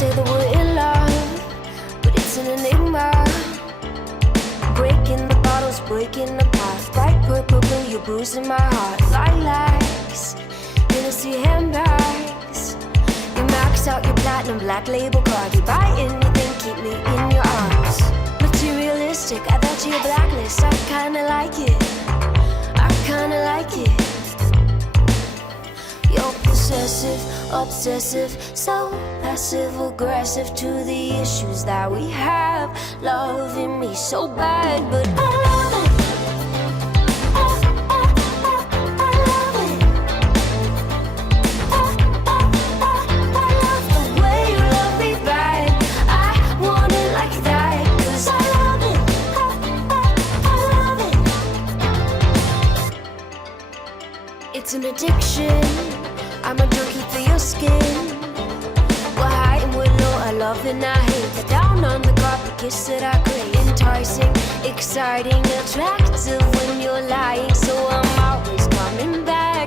say that we're in love, but it's an enigma. Breaking the bottles, breaking the parts. Bright purple blue, you're bruising my heart. Lilacs, Hennessy handbags. You max out your platinum black label card. You buy anything, keep me in your arms. Materialistic, I bet you a blacklist. I kinda like it, I kinda like it. You're possessive, obsessive, so passive aggressive to the issues that we have. Loving me so bad, but I love it. I love it. I love the way you love me bad. I want it like that, 'cause I love it. I love it. It's an addiction. I'm a junkie for your skin. We're high and we're low, I love and I hate. The down on the carpet kiss that I crave. Enticing, exciting, attractive when you're lying. So I'm always coming back,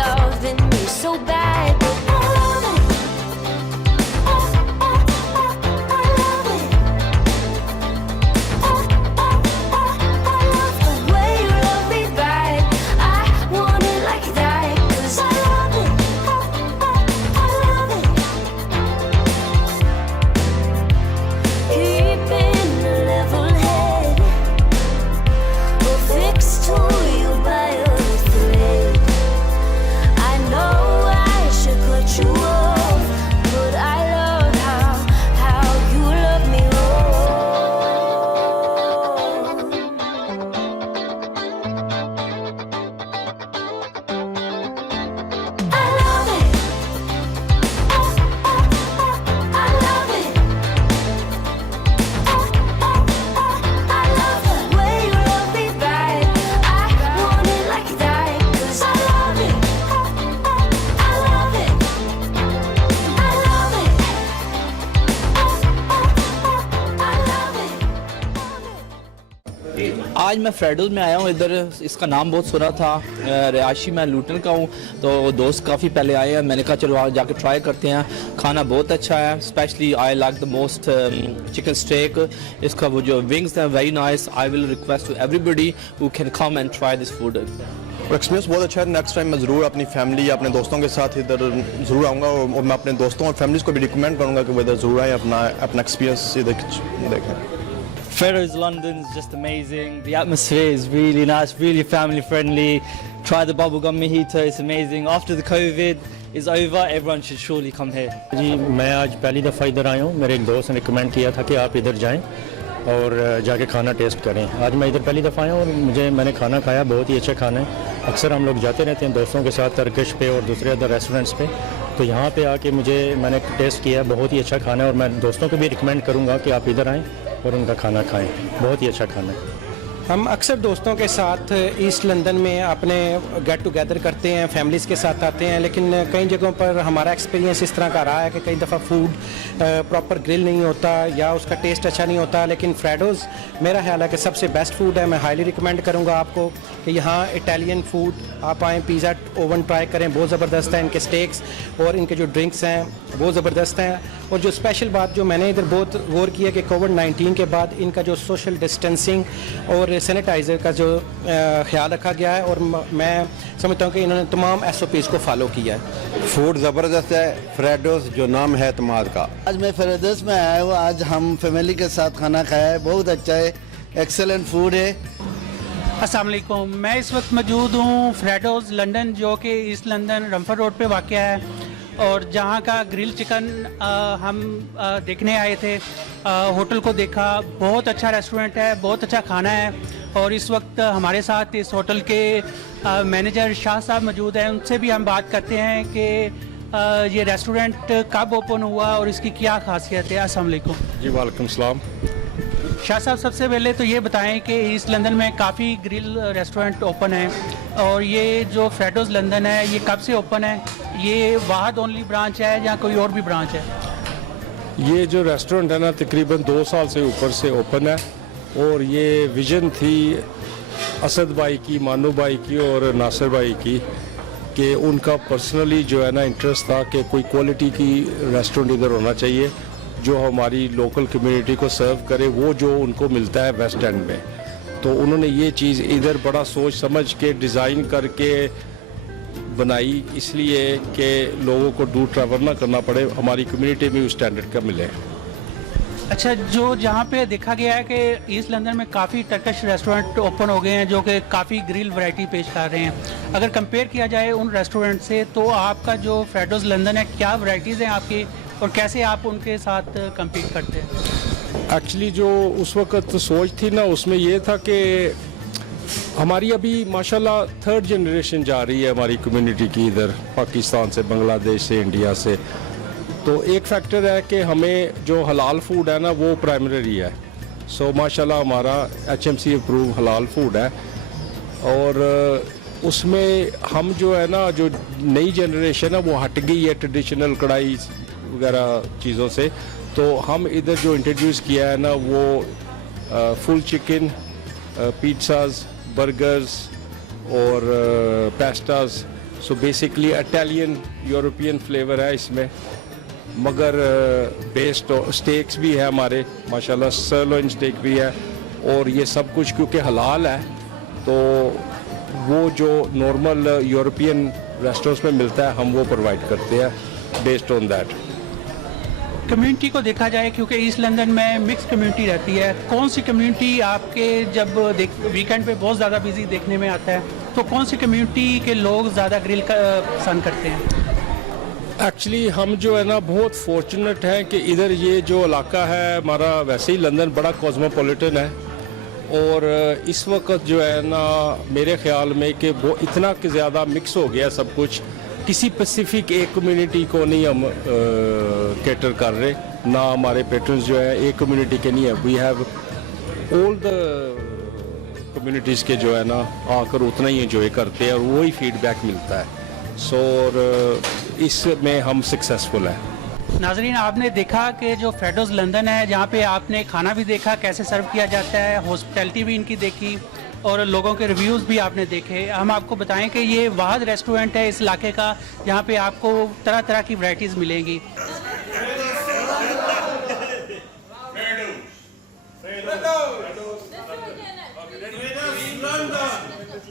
loving me so bad. But I love it. I love it. I love the way you love me bad. I want it like that, 'cause I love it. I love it. Keeping a level head, or fixed to you by a thread. I know I should cut you off, but I love how you love me I love it. I love it. I love the way you love me bad. I want it like that, 'cause I love it. I love it. I love it. I love it. आज मैं फ्रेडोज में आया हूँ इधर। इसका नाम बहुत सुना था। रिहायशी मैं लूटन का हूँ, तो दोस्त काफ़ी पहले आए हैं। मैंने कहा चलो आज जाके ट्राई करते हैं। खाना बहुत अच्छा है, specially I like the most chicken steak. इसका वो जो विंग्स हैं very nice. I will request to everybody who can come and try this food. और एक्सपीरियंस बहुत अच्छा है। नेक्स्ट टाइम मैं ज़रूर अपनी फैमिली या अपने दोस्तों के साथ इधर ज़रूर आऊँगा, और मैं अपने दोस्तों और फैमिलीज़ को भी रिकमेंड करूँगा कि वो इधर ज़रूर आए, अपना एक्सपीरियंस इधर देखें। Freddo's London is just amazing. The atmosphere is really nice, really family friendly. Try the bubblegum mojito, it's amazing. After the COVID is over, everyone should surely come here. जी मैं आज पहली दफ़ा इधर आया हूँ। मेरे एक दोस्त ने रिकमेंड किया था कि आप इधर जाएं और जाके खाना टेस्ट करें। आज मैं इधर पहली दफ़ा आया हूँ और मैंने खाना खाया, बहुत ही अच्छा खाना है। अक्सर हम लोग जाते रहते हैं दोस्तों के साथ टर्किश पे और दूसरे अदर रेस्टोरेंट्स पे, तो यहाँ पे आके मैंने टेस्ट किया, बहुत ही अच्छा खाना है। और मैं दोस्तों को भी रिकमेंड करूँगा कि आप इधर आएँ और उनका खाना खाएं, बहुत ही अच्छा खाना है। हम अक्सर दोस्तों के साथ ईस्ट लंदन में अपने गेट टुगेदर करते हैं, फैमिलीज़ के साथ आते हैं, लेकिन कई जगहों पर हमारा एक्सपीरियंस इस तरह का रहा है कि कई दफ़ा फूड प्रॉपर ग्रिल नहीं होता या उसका टेस्ट अच्छा नहीं होता। लेकिन फ्रेडोज़ मेरा ख्याल है कि सबसे बेस्ट फूड है। मैं हाईली रिकमेंड करूँगा आपको कि यहाँ इटालियन फूड आप आएँ, पिज़्ज़ा ओवन ट्राई करें, बहुत ज़बरदस्त है। इनके स्टेक्स और इनके जो ड्रिंक्स हैं बहुत ज़बरदस्त हैं। और जो स्पेशल बात जो मैंने इधर बहुत गौर किया कि कोविड-19 के बाद इनका जो सोशल डिस्टेंसिंग और सैनिटाइज़र का जो ख्याल रखा गया है, और मैं समझता हूँ कि इन्होंने तमाम SOPs को फॉलो किया है। फूड ज़बरदस्त है। फ्रेडोस जो नाम है एतमाद का। आज मैं फ्रेडोस में आया हूँ, आज हम फैमिली के साथ खाना खाया है, बहुत अच्छा है, एक्सेलेंट फूड है। अस्सलाम वालेकुम, मैं इस वक्त मौजूद हूँ फ्रेडोस लंदन, जो कि ईस्ट लंदन रमफर्ड रोड पे वाक़ है, और जहाँ का ग्रिल चिकन हम देखने आए थे। होटल को देखा, बहुत अच्छा रेस्टोरेंट है, बहुत अच्छा खाना है। और इस वक्त हमारे साथ इस होटल के मैनेजर शाह साहब मौजूद हैं, उनसे भी हम बात करते हैं कि ये रेस्टोरेंट कब ओपन हुआ और इसकी क्या खासियत है। अस्सलाम वालेकुम। जी वालेकुम सलाम। शाह साहब, सबसे पहले तो ये बताएं कि ईस्ट लंदन में काफ़ी ग्रिल रेस्टोरेंट ओपन है, और ये जो फ्रेडोस लंदन है ये कब से ओपन है? ये वाहद ओनली ब्रांच है या कोई और भी ब्रांच है? ये जो रेस्टोरेंट है ना तकरीबन 2 साल से ऊपर से ओपन है, और ये विजन थी असद भाई की, मानू भाई की और नासिर भाई की, कि उनका पर्सनली जो है ना इंटरेस्ट था कि कोई क्वालिटी की रेस्टोरेंट इधर होना चाहिए, जो हमारी लोकल कम्युनिटी को सर्व करे वो जो उनको मिलता है वेस्ट एंड में। तो उन्होंने ये चीज़ इधर बड़ा सोच समझ के डिज़ाइन करके बनाई, इसलिए कि लोगों को दूर ट्रैवल ना करना पड़े, हमारी कम्युनिटी में उस स्टैंडर्ड का मिले। अच्छा, जो जहाँ पे देखा गया है कि ईस्ट लंदन में काफ़ी टर्किश रेस्टोरेंट ओपन हो गए हैं जो कि काफ़ी ग्रिल वैरायटी पेश कर रहे हैं। अगर कंपेयर किया जाए उन रेस्टोरेंट से, तो आपका जो फ्रेडोज लंदन है, क्या वैरायटीज़ हैं आपकी और कैसे आप उनके साथ कम्पीट करते हैं? एक्चुअली जो उस वक्त सोच थी ना, उसमें ये था कि हमारी अभी माशाल्लाह 3rd जनरेशन जा रही है हमारी कम्युनिटी की, इधर पाकिस्तान से, बांग्लादेश से, इंडिया से। तो एक फैक्टर है कि हमें जो हलाल फूड है ना वो प्राइमरी है। सो माशाल्लाह हमारा HMC अप्रूव हलाल फूड है, और उसमें हम जो है ना, जो नई जनरेशन है वो हट गई है ट्रेडिशनल कढ़ाई वगैरह चीज़ों से। तो हम इधर जो इंट्रोड्यूस किया है ना वो फुल चिकन, पिज़्ज़ाज, बर्गर्स और pastas. So basically Italian European flavour है इसमें, मगर बेस्ड स्टेक्स भी है हमारे माशाल्लाह, सर्लोइन स्टेक भी है। और ये सब कुछ क्योंकि हलाल है, तो वो जो नॉर्मल यूरोपियन रेस्टोरेंट्स में मिलता है हम वो प्रोवाइड करते हैं बेस्ड ऑन दैट। कम्युनिटी को देखा जाए, क्योंकि ईस्ट लंदन में मिक्स कम्युनिटी रहती है, कौन सी कम्युनिटी आपके जब वीकेंड पे बहुत ज़्यादा बिजी देखने में आता है, तो कौन सी कम्युनिटी के लोग ज़्यादा ग्रिल का पसंद करते हैं? एक्चुअली हम जो है ना बहुत फॉर्चुनेट हैं कि इधर ये जो इलाका है हमारा, वैसे ही लंदन बड़ा कॉस्मोपॉलिटन है, और इस वक्त जो है ना मेरे ख्याल में कि वो इतना कि ज़्यादा मिक्स हो गया सब कुछ, किसी स्पेसिफिक एक कम्युनिटी को नहीं हम कैटर कर रहे, ना हमारे पेट्रन्स जो है एक कम्युनिटी के नहीं है। We have all the communities के जो है ना आकर उतना ही एंजॉय करते हैं और वही फीडबैक मिलता है। सो इसमें हम सक्सेसफुल हैं। नाजरीन, आपने देखा कि जो फ्रेडोज लंदन है, जहाँ पे आपने खाना भी देखा कैसे सर्व किया जाता है, हॉस्पिटैलिटी भी इनकी देखी और लोगों के रिव्यूज़ भी आपने देखे। हम आपको बताएं कि ये वाहिद रेस्टोरेंट है इस इलाके का जहाँ पे आपको तरह तरह की वैरायटीज़ मिलेंगी।